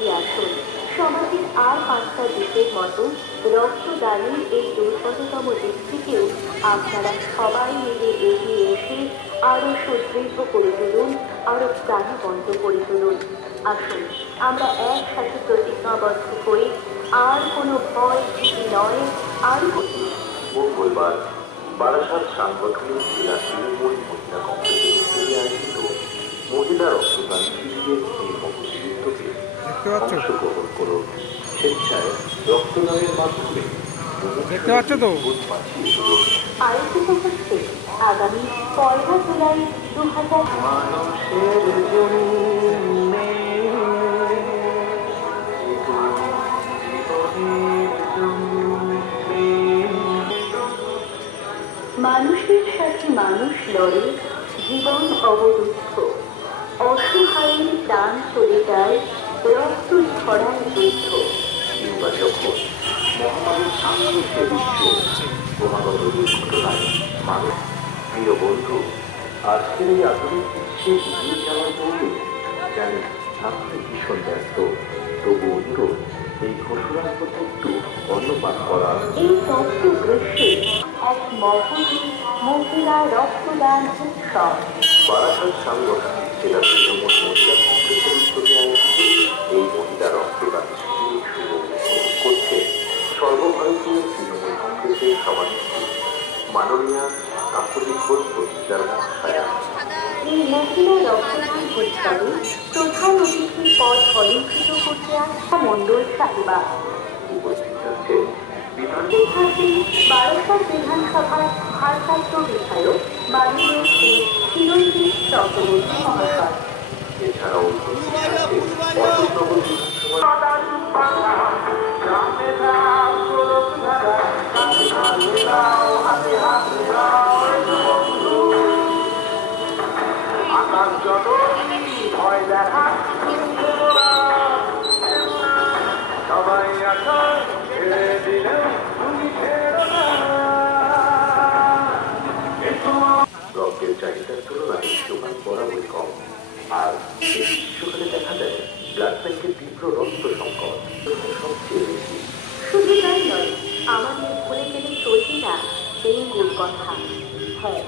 এগিয়ে আসুন। সমাজের আর পাঁচটা দিকের মতো রক্তদানের এই দুর্গততম দিকটিকেও আপনারা সবাই মিলে এগিয়ে এসে আরো সুদৃঢ় করে তুলুন, আরো প্রাণবন্ত করে তুলুন। আসুন আমরা একসাথে প্রতিজ্ঞাবদ্ধ হই, আর কোনো ভয় ভীতি নয়, আর মঙ্গলবার বারাসাত সাংগঠনিক জেলা তৃণমূল মহিলা কংগ্রেসের উদ্যোগে আয়োজিত মহিলা রক্তদান শিবিরের এই মহোৎসবে অংশগ্রহণ করুন। স্বেচ্ছায় রক্তদানের মাধ্যমে দেখতে পাচ্ছ তো আয়োজিত হচ্ছে আগামী 1 জুলাই 2000। মানুষের জন্যে মানুষের সাথে মানুষ লড়ে, জীবন অবরুদ্ধ, অসহায়ের প্রাণ চলে যায়, রক্ত ছড়ায় যুদ্ধ। কিংবা যখন মহামারীর আক্রমণে বিশ্ব ক্রমাগত দুর্ঘটনায় মানুষ। প্রিয় বন্ধু, আজকের এই আধুনিক বিশ্বে এগিয়ে যাওয়ার জন্য জানি আপনি ভীষণ ব্যস্ত, তবু অনুরোধ এই ঘোষণার প্রতি একটু অন্নপাত করা। এই তথ্য গ্রীষ্মে এক মহৎ মহিলা রক্তদান উৎসব। বারাসাত সাংগঠনিক জেলা তৃণমূল মহিলা কংগ্রেসের উদ্যোগে আয়োজিত এই মহিলা রক্তদান শিবির শুভ করছে সর্বভারতীয় তৃণমূল কংগ্রেসের সভানেত্রী মাননীয়া কাকলি ঘোষ পত্রিকার মহাশয়া। এই মহিলা রক্তদান উৎসবে প্রধান অতিথির পদ অলঙ্কৃত করতে আসা মণ্ডল সাহেবা। উপস্থিত থাকছেন উপস্থিত থাকবেন বারাসাত বিধানসভার ভারপ্রাপ্ত বিধায়ক মাননীয় শ্রী চিরঞ্জিত চক্রবর্তী মহাশয়। এছাড়াও উপস্থিত থাকছেন অশোকনগর সবাই আশা ছেড়ে দিলেও তুমি ছেড়ো না। রক্তের চাহিদার তুলনায় যোগান বরাবরই কম, আর এই গ্রীষ্মকালে দেখা দেয় ব্লাড ব্যাংকের তীব্র রক্ত সংকট সবচেয়ে বেশি। শুধু তাই নয়, আমাদের ভুলে গেলে চলবে না ডেঙ্গুর কথা। হ্যাঁ,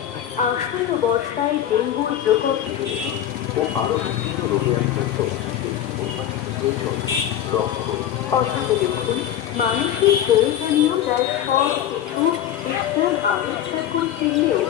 আসন্ন বর্ষায় ডেঙ্গুর প্রকোপ বৃদ্ধি ও আরো বিভিন্ন রোগে আক্রান্ত মানুষদের অত্যন্ত প্রয়োজন রক্ত। অথচ দেখুন, মানুষের প্রয়োজনীয় প্রায় সব কিছু বিজ্ঞান আবিষ্কার করতে গিয়েও